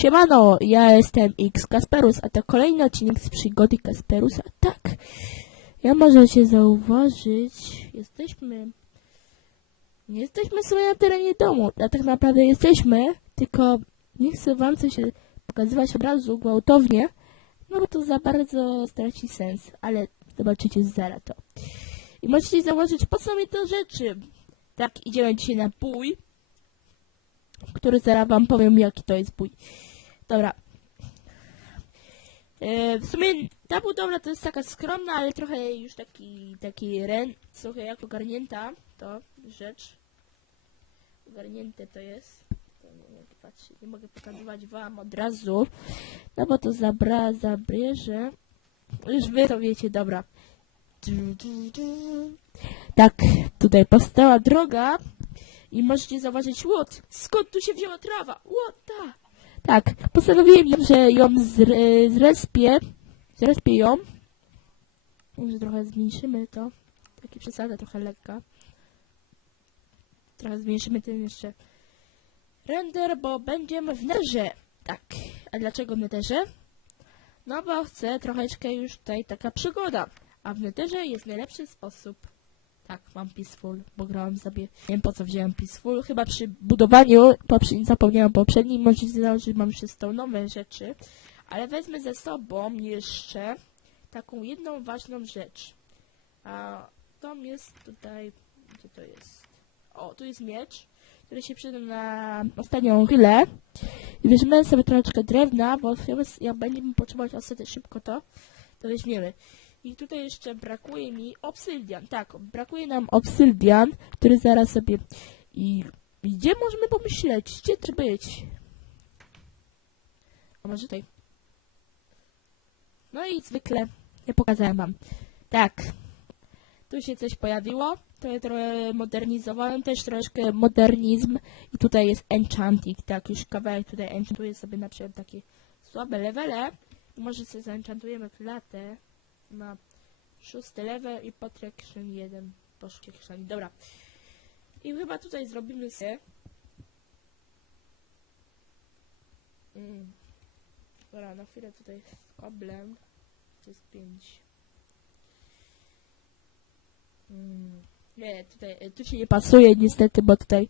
Siemano, ja jestem X Kasperus, a to kolejny odcinek z przygody Kasperusa. Tak, ja możecie zauważyć, jesteśmy... Nie jesteśmy sobie na terenie domu, a tak naprawdę jesteśmy, tylko nie chcę wam coś pokazywać od razu gwałtownie, no bo to za bardzo straci sens, ale zobaczycie zaraz to. I możecie zauważyć, po co mi te rzeczy. Tak, idziemy dzisiaj na bój, który zaraz wam powiem, jaki to jest bój. Dobra. E, w sumie ta budowla to jest taka skromna, ale trochę już taki, taki ren, trochę jak ogarnięta to rzecz. Ogarnięte to jest. Nie mogę pokazywać wam od razu, no bo to zabra, zabierze. Już wy to wiecie, dobra. Tak, tutaj powstała droga i możecie zauważyć łot. Skąd tu się wzięła trawa? Łota! Tak, postanowiłem, ją, że ją zre, zrespię. Zrespię ją. Może trochę zmniejszymy to. Takie przesada trochę lekka. Trochę zmniejszymy ten jeszcze render, bo będziemy w nerze. Tak. A dlaczego w netherze? No bo chcę troszeczkę już tutaj taka przygoda. A w netherze jest najlepszy sposób. Tak, mam Peaceful, bo grałem sobie. Nie wiem po co wziąłem Peaceful. Chyba przy budowaniu, poprze- zapomniałem poprzednim, założyć, że mam jeszcze stonowe rzeczy. Ale wezmę ze sobą jeszcze taką jedną ważną rzecz. A to jest tutaj. Gdzie to jest? O, tu jest miecz, który się przyda na ostatnią chwilę. I weźmiemy sobie troszeczkę drewna, bo jak będziemy potrzebować ostatnio szybko to, to weźmiemy. I tutaj jeszcze brakuje mi obsydian. Tak, brakuje nam obsydian, który zaraz sobie... I gdzie możemy pomyśleć? Gdzie to być? A może tutaj? No i zwykle nie pokazałem wam. Tak. Tu się coś pojawiło. To ja trochę modernizowałem, też troszkę modernizm. I tutaj jest enchanting, tak, już kawałek tutaj enchantuję sobie na przykład takie słabe levele. Może sobie zaenchantujemy klatę na szósty level i protection 1 protection. Dobra. I chyba tutaj zrobimy sobie mm. Dobra, na chwilę tutaj z koblem to jest 5 mm. Nie, tutaj e, tu się nie pasuje niestety, bo tutaj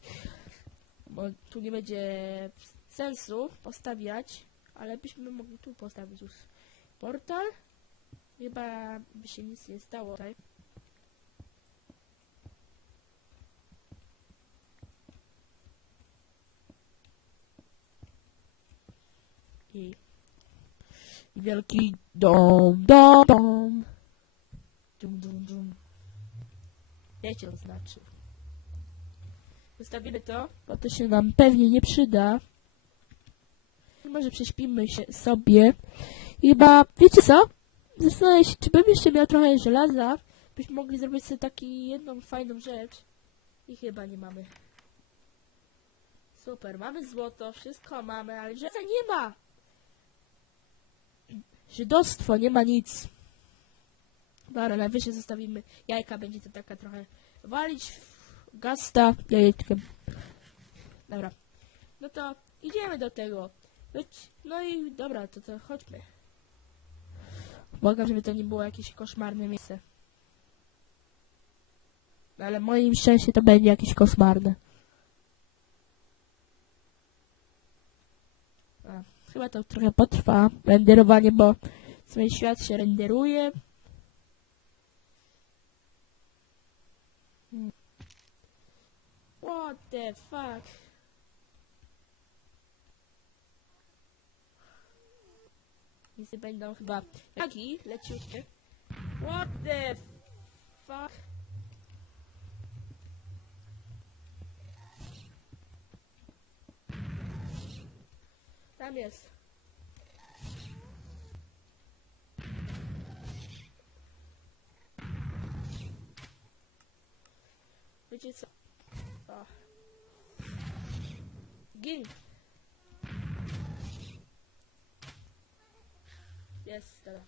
bo tu nie będzie sensu postawiać, ale byśmy mogli tu postawić już portal Chyba by się nic nie stało tutaj. I wielki dom, dom, dom. Dum, dum, dum. Wiecie, to znaczy. Zostawimy to, bo to się nam pewnie nie przyda. Może prześpimy się sobie. Chyba, wiecie co? Zastanawiam się, czy bym jeszcze miał trochę żelaza, byśmy mogli zrobić sobie taką jedną fajną rzecz. I chyba nie mamy. Super, mamy złoto, wszystko mamy, ale żelaza nie ma! Żydostwo, nie ma nic. Dobra, najwyżej zostawimy jajka, będzie to taka trochę walić w gasta jajeczkiem. Dobra. No to idziemy do tego. No i dobra, to, to chodźmy. Błagam, żeby to nie było jakieś koszmarne miejsce. Ale moim szczęście to będzie jakieś koszmarne. A, chyba to trochę potrwa, renderowanie, bo cały świat się renderuje. Hmm. What the fuck? Misy będą chyba jaki leciutkie. What the fuck? Tam jest. Wiecie co? O. Gin. Jest, dobra.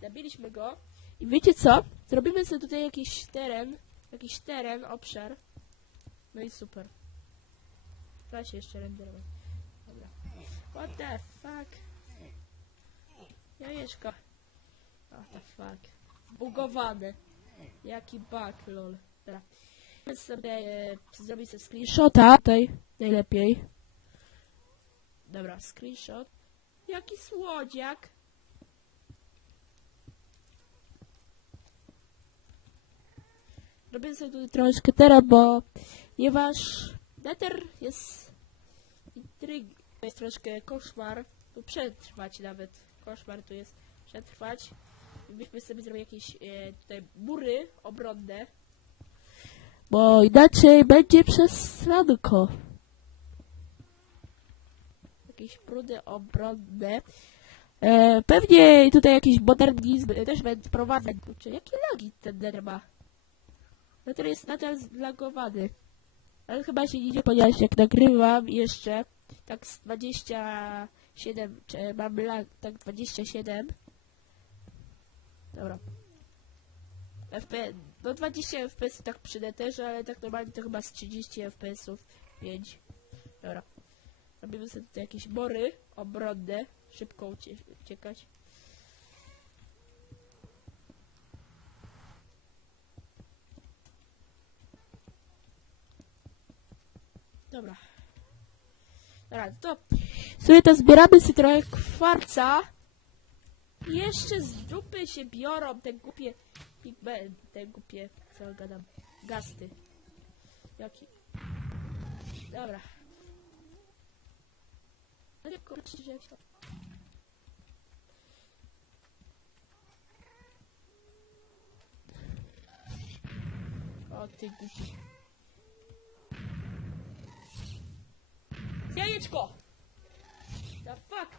Zabiliśmy go. I wiecie co? Zrobimy sobie tutaj jakiś teren, jakiś teren, obszar. No i super. Trzeba się jeszcze renderować. Dobra. What the fuck? Jajeczko. What the fuck? Bugowane. Jaki bug, lol. Dobra. Więc sobie e, zrobić sobie screenshota tutaj najlepiej. Dobra, screenshot. Jaki słodziak. Robię sobie tutaj troszkę teraz, bo ponieważ Nether jest intryg, jest troszkę koszmar, tu przetrwać nawet, koszmar tu jest przetrwać. Byśmy sobie zrobili jakieś e, tutaj mury obronne, bo inaczej będzie przesranko. Jakieś brudy obronne. E, pewnie tutaj jakiś modernizm też będę prowadzać. Kurczę, jakie lagi ten Nether ma? Nether jest nadal zlagowany. Ale chyba się idzie, ponieważ jak nagrywam jeszcze tak z 27, czy mam lag, tak 27. Dobra. FP, no 20 FPS tak przy neterze, ale tak normalnie to chyba z 30 FPS-ów 5. Dobra. Robimy sobie tutaj jakieś bory obronne. Szybko ucie uciekać. Dobra. Dobra, to sobie to zbieramy sobie trochę kwarca. I jeszcze z dupy się biorą te głupie pigmenty, te głupie, co ja gadam, gasty. Jaki? Dobra. Kurczę, że się... O ty głupi. Jajeczko! The fuck?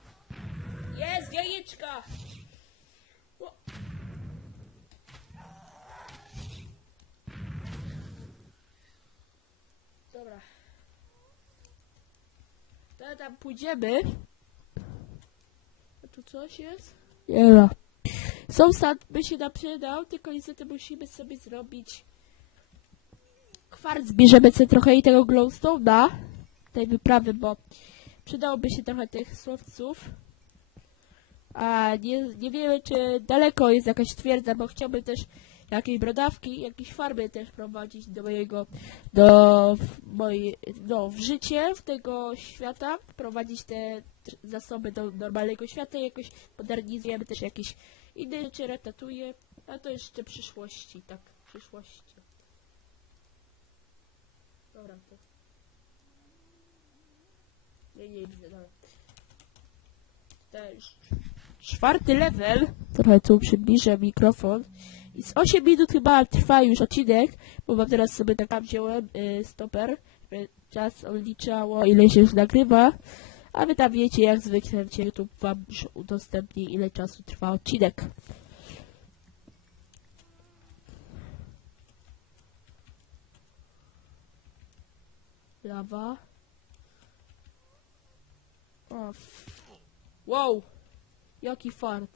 Jest, jajeczka! O. Dobra. To tam pójdziemy. A tu coś jest? Nie ma. Sąsad by się naprzydał, tylko niestety musimy sobie zrobić kwarc. Bierzemy sobie trochę i tego glowstone'a tej wyprawy, bo przydałoby się trochę tych słowców. A nie, nie wiemy, czy daleko jest jakaś twierdza, bo chciałbym też jakieś brodawki, jakieś farby też prowadzić do mojego, do mojej, no, w życie w tego świata, prowadzić te zasoby do normalnego świata jakoś modernizujemy też jakieś inne rzeczy, ratatuję, a to jeszcze przyszłości, tak, przyszłości. Dobra. Nie, nie widzę, dobra. Też. Czwarty level. Trochę tu przybliżę mikrofon. I z 8 minut chyba trwa już odcinek, bo mam teraz sobie tak wziąłem y, stoper, czas odliczało, ile się już nagrywa. A wy tam wiecie, jak zwykle YouTube wam udostępni, ile czasu trwa odcinek. Lawa. O, wow! Jaki fart.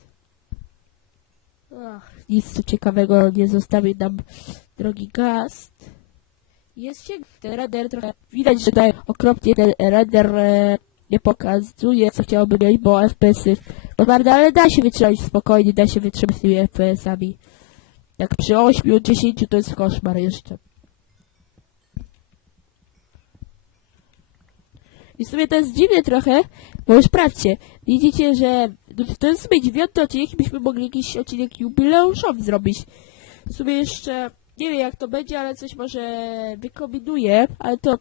Ach, nic tu ciekawego nie zostawi nam drogi gast. Jest się ten render trochę widać, że tutaj okropnie ten render e, nie pokazuje, co chciałoby mieć, bo FPS-y naprawdę, ale da się wytrzymać spokojnie, da się wytrzymać z tymi FPS-ami. Jak przy 8, 10 to jest koszmar jeszcze. I w sumie to jest dziwne trochę, bo już sprawdźcie, widzicie, że to jest w sumie dziewiąty odcinek i byśmy mogli jakiś odcinek jubileuszowy zrobić. W sumie jeszcze nie wiem jak to będzie, ale coś może wykombinuję, ale to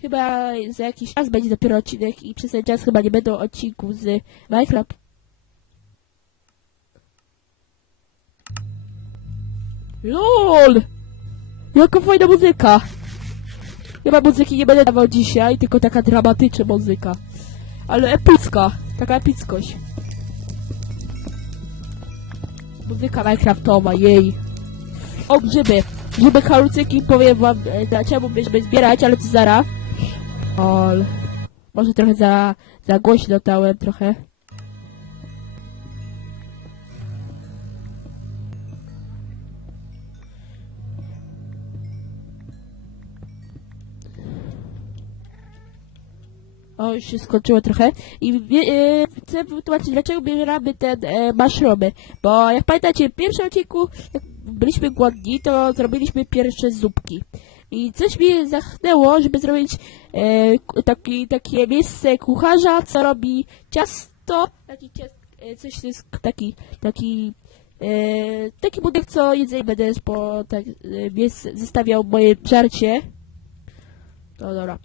chyba za jakiś czas będzie dopiero odcinek i przez ten czas chyba nie będą odcinków z Minecraft. LOL! Jaka fajna muzyka! Chyba muzyki nie będę dawał dzisiaj, tylko taka dramatyczna muzyka. Ale epicka, taka epickość. Muzyka Minecraftowa, jej. O, grzyby. Grzyby halucyki, powiem wam, e, dlaczego będziemy zbierać, ale to zara. Ol. Może trochę za, za głośno dałem, trochę. O, już się skończyło trochę. I e, chcę wytłumaczyć, dlaczego bierzemy ten e, mashromy. Bo jak pamiętacie, w pierwszym odcinku, jak byliśmy głodni, to zrobiliśmy pierwsze zupki. I coś mi zachnęło, żeby zrobić e, taki, takie miejsce kucharza, co robi ciasto, taki ciast, e, coś to jest taki, taki, e, taki budynek, co jedzenie będę po tak, e, zostawiał moje żarcie. To dobra.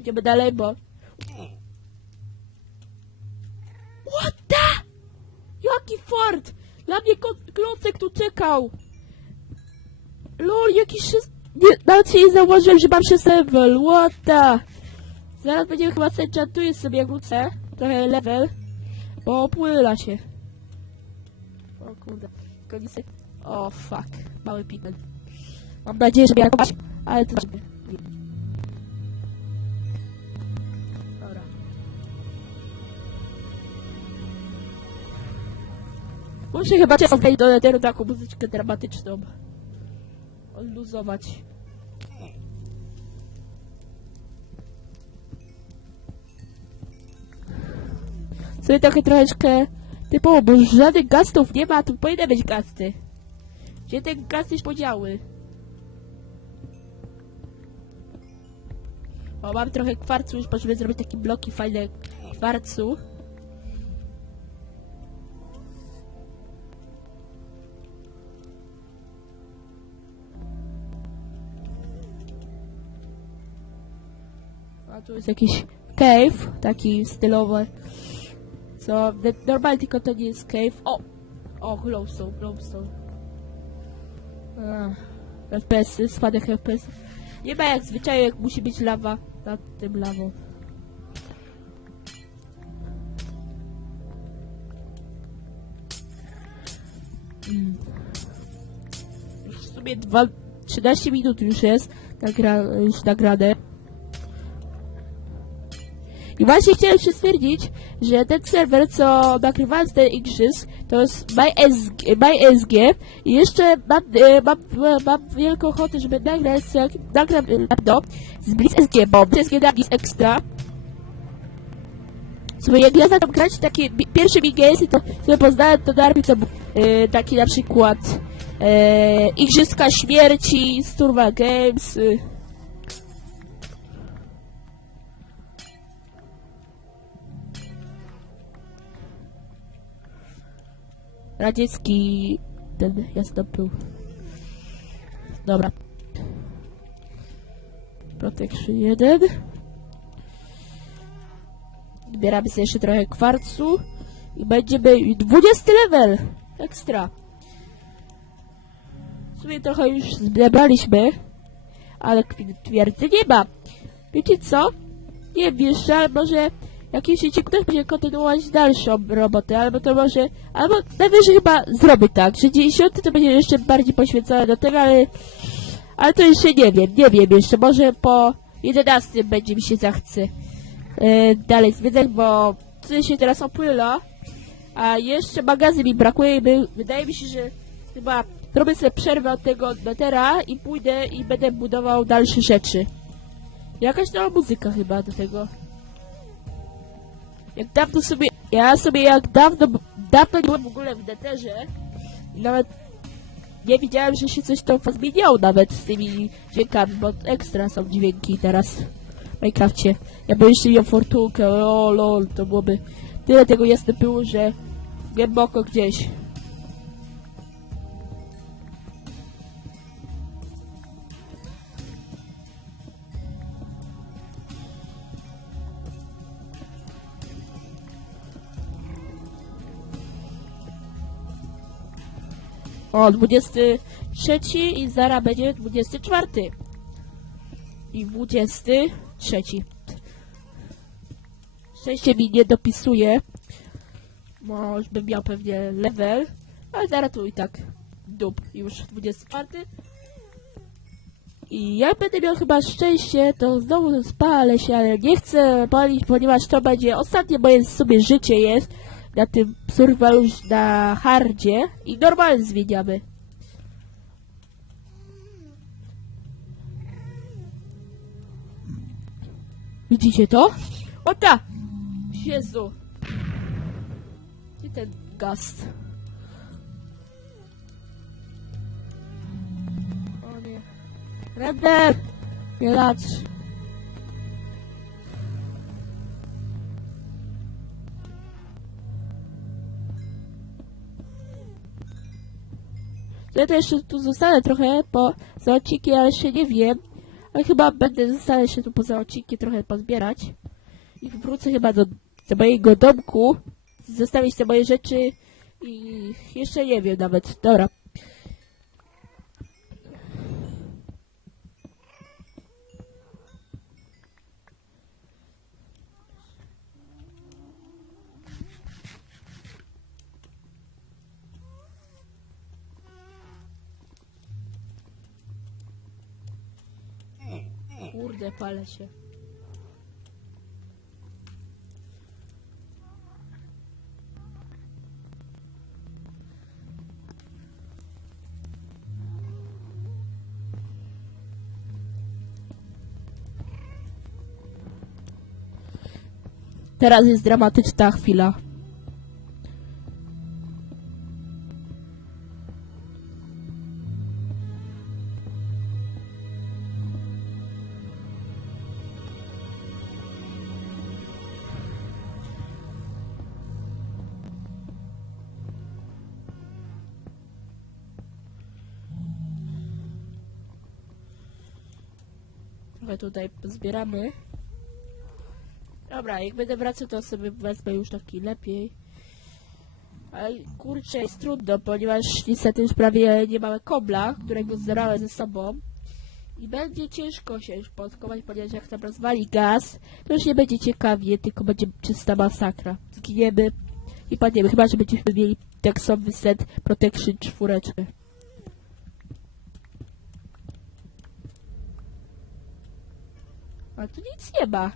Idziemy dalej, bo... What the? Jaki fart! Na mnie klocek tu czekał! Lol, jakiś szes... Nie, nawet się nie zauważyłem, że mam 6 level, what the? Zaraz będziemy chyba sobie czatuję sobie jak wrócę. Trochę level. Bo opłyla się. O kurde. Konicy. O fuck. Mały pigment. Mam nadzieję, że mnie. Ale to... Muszę chyba często wejść do netheru taką muzyczkę dramatyczną. Odluzować. Sobie takie troszeczkę typowo, bo żadnych gastów nie ma, tu powinny być gasty. Gdzie te gasty się podziały? O, mam trochę kwarcu, już możemy zrobić takie bloki fajne kwarcu. Tu jest jakiś cave, taki stylowy. Co, normalnie tylko to nie jest cave. O! O, glowstone, glowstone. FPS-y, spadek FPS. Nie ma jak zwyczaju, jak musi być lawa nad tym lawą. Mm. Już w sumie dwa, 13 minut już jest nagra, już nagrane. I właśnie chciałem jeszcze stwierdzić, że ten serwer, co nagrywałem z ten igrzysk, to jest MySG, MySG i jeszcze mam, e, mam, mam wielką ochotę, żeby nagrać, nagram e, to z BlitzSG, bo BlitzSG da Blitz Extra. Słuchaj, jak ja zacząłem grać takie pierwsze migiesy, to sobie poznałem to najpierw to e, taki na przykład e, Igrzyska Śmierci, Sturma Games, e, radziecki ten jasno był. Dobra. Protection 1. Zbieramy sobie jeszcze trochę kwarcu i będziemy 20 level ekstra. W sumie trochę już zebraliśmy, ale twierdzy nie ma. Wiecie co? Nie wiem jeszcze, może jakiś odcinek ktoś będzie kontynuować dalszą robotę, albo to może, albo najwyżej chyba zrobię tak, że 90 to będzie jeszcze bardziej poświęcone do tego, ale, ale to jeszcze nie wiem, nie wiem jeszcze, może po 11 będzie mi się zachce e, dalej zwiedzać, bo coś się teraz opłyla, a jeszcze magazyn mi brakuje i by, wydaje mi się, że chyba zrobię sobie przerwę od tego dotera i pójdę i będę budował dalsze rzeczy. Jakaś nowa muzyka chyba do tego. Jak dawno sobie, ja sobie jak dawno, dawno nie byłem w ogóle w neterze i nawet nie widziałem, że się coś tam zmieniało nawet z tymi dźwiękami, bo ekstra są dźwięki teraz w Minecrafcie. Jakby jeszcze miał fortunkę, o lol, to byłoby tyle tego jasne było, że głęboko gdzieś. O, 23 i zara będzie 24. I 23. Szczęście mi nie dopisuje. Już bym miał pewnie level. Ale zaraz tu i tak dup już 24. I jak będę miał chyba szczęście, to znowu spalę się, ale nie chcę palić, ponieważ to będzie ostatnie moje sobie życie jest na tym survivalu na hardzie i normalnie zmieniamy. Widzicie to? Ota! Jezu! Gdzie ten gast? O nie. Render! Nie lacz! Ja to jeszcze tu zostanę trochę po za odcinki, ale jeszcze nie wiem. Ale chyba będę zostanę jeszcze tu poza odcinki trochę pozbierać. I wrócę chyba do, do mojego domku. Zostawić te moje rzeczy i jeszcze nie wiem nawet. Dobra. Się. Teraz jest dramatyczna chwila. Trochę tutaj zbieramy. Dobra, jak będę wracał, to sobie wezmę już taki lepiej. Ale kurczę, jest trudno, ponieważ niestety już prawie nie mamy kobla, którego zerałem ze sobą. I będzie ciężko się już podkować, ponieważ jak tam rozwali gaz, to już nie będzie ciekawie, tylko będzie czysta masakra. Zginiemy i padniemy, chyba że będziemy mieli teksowy set Protection 4. A tu nic nie ma.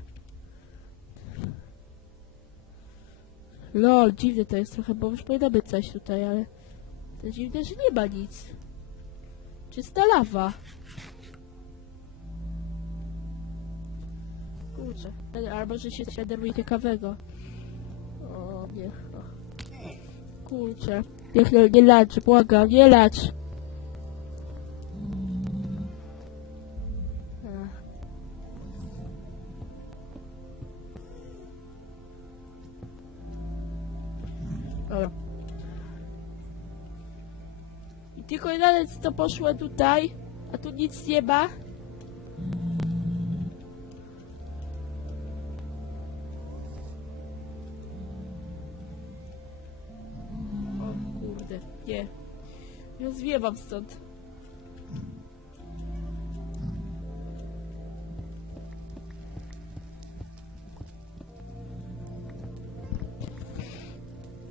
Lol, dziwne to jest trochę, bo już powinno być coś tutaj, ale to dziwne, że nie ma nic. Czysta lawa. Kurczę, albo że się świadomie ciekawego. O nie. Kurczę. Niech no, nie lacz, błagam, nie lacz. To poszło tutaj, a tu nic nie ma. O kurde, nie. Ja zwiewam stąd.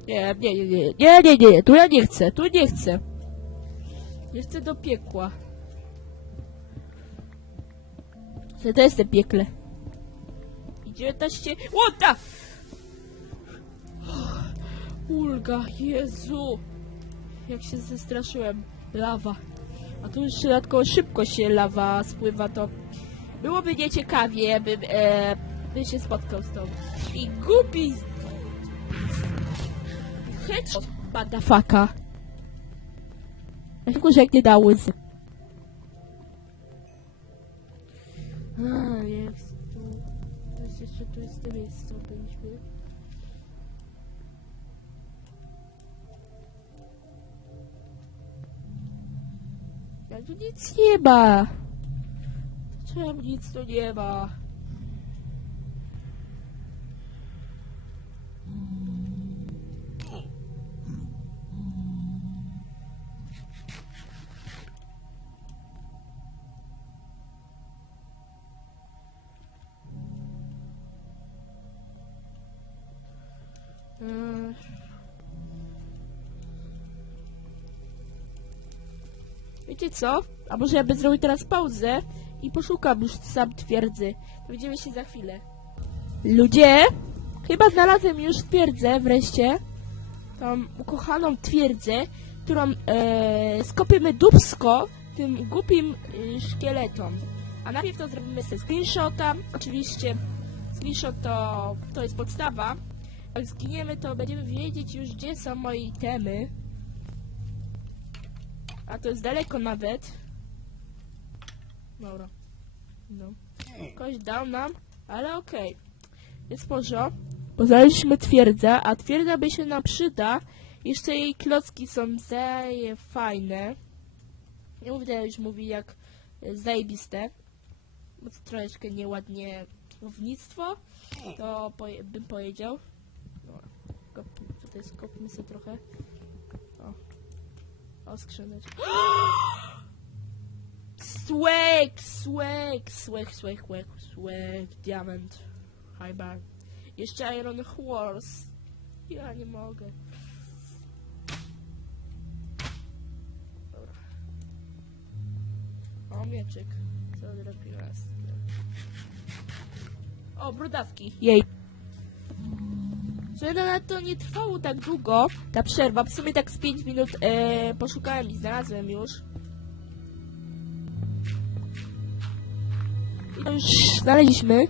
Nie, nie, nie, nie, nie, nie, nie, tu ja nie chcę, tu nie chcę. Chcę do piekła. Co to jest te piekle? I 19... Łota! Ulga, Jezu! Jak się zestraszyłem. Lawa. A tu jeszcze dodatkowo szybko się lawa spływa, to byłoby nieciekawie, bym, e, bym się spotkał z tą. I głupi Headshot, badafaka. Ja tylko, że jak nie da łzy. A, jest tu. Jest jeszcze, tu jest to miejsce, byliśmy. Ja tu nic nie ma. Czemu nic tu nie ma? Wiecie co? A może ja bym zrobił teraz pauzę i poszukam już sam twierdzy. Widzimy się za chwilę. Ludzie! Chyba znalazłem już twierdzę wreszcie. Tą ukochaną twierdzę, którą e, skopiemy dubsko tym głupim e, szkieletom. A najpierw to zrobimy sobie screenshota. Oczywiście screenshot to, to jest podstawa. Jak zginiemy, to będziemy wiedzieć już, gdzie są moje itemy. A to jest daleko nawet. Dobra. No. Kość dał nam, ale okej. Jest porzo. Bo znaleźliśmy twierdzę, a twierdza by się nam przyda. Jeszcze jej klocki są zaje fajne. Nie będę już mówić jak e, zajebiste. Bo to troszeczkę nieładnie słownictwo. To bym powiedział. Dobra. Kop, tutaj skopmy sobie trochę. O. O, skrzyneczkę. Swag, swag, swag, swag, swag, swag, diament, high bar. Jeszcze Iron Horse. Ja nie mogę. Dobra. O, mieczyk. Co odrobi nas? O, brudawki. Jej. Że na to nie trwało tak długo, ta przerwa. W sumie tak z 5 minut e, poszukałem i znalazłem już. I to już znaleźliśmy.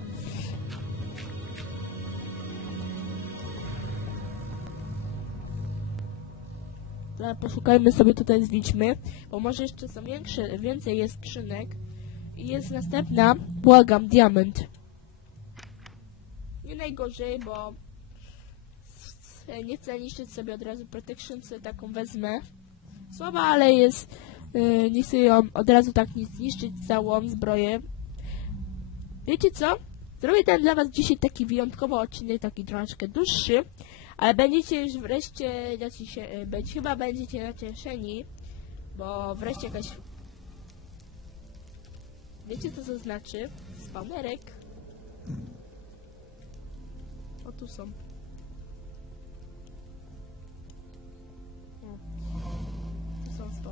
Teraz poszukajmy sobie tutaj z Wiedźmy, bo może jeszcze są większe, więcej jest skrzynek. I jest następna, błagam, diament. Nie najgorzej, bo nie chcę niszczyć sobie od razu protection, sobie taką wezmę. Słaba, ale jest, e, nie chcę ją od razu tak zniszczyć całą zbroję. Wiecie co? Zrobię ten dla was dzisiaj taki wyjątkowy odcinek, taki troszeczkę dłuższy, ale będziecie już wreszcie, znaczy się, e, chyba będziecie nacieszeni, bo wreszcie jakaś... Wiecie co to znaczy? Spawnerek. O, tu są.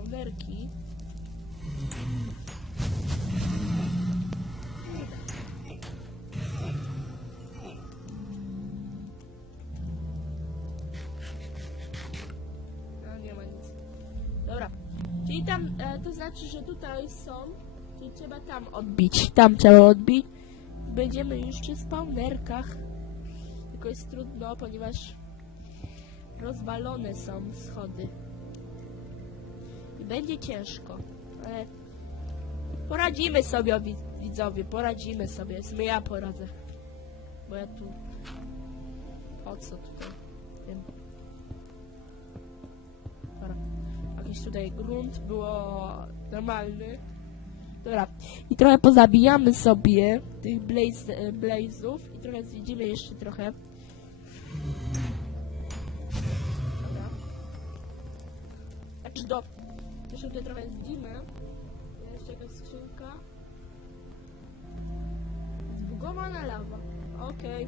Spawnerki. No, nie ma nic. Dobra. Czyli tam, e, to znaczy, że tutaj są, czyli trzeba tam odbić. Tam trzeba odbić. Będziemy już przy spawnerkach. Tylko jest trudno, ponieważ rozwalone są schody. Będzie ciężko. Ale poradzimy sobie, wi- widzowie, poradzimy sobie. W ja poradzę. Bo ja tu... O co tutaj? Wiem. Dobra. Jakiś tutaj grunt było normalny. Dobra. I trochę pozabijamy sobie tych blaze, e, blazów i trochę zwiedzimy jeszcze trochę. Dobra. Znaczy do... Jeszcze tutaj trochę zwiedzimy. Jeszcze jakaś skrzynka. Zbugowana lawa. Okej.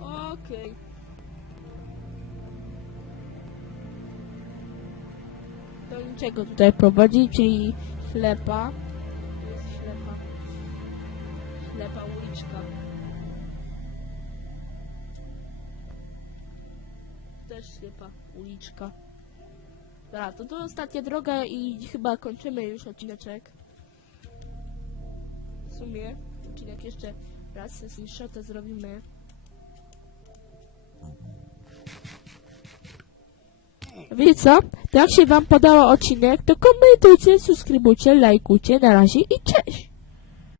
Okej. Do niczego tutaj prowadzi, czyli ślepa. Jest ślepa. Ślepa uliczka. Też ślepa uliczka. Dobra, to to ostatnia droga i chyba kończymy już odcineczek. W sumie odcinek jeszcze raz z screenshota zrobimy. Wiecie co? To jak się wam podobał odcinek, to komentujcie, subskrybujcie, lajkujcie. Na razie i cześć!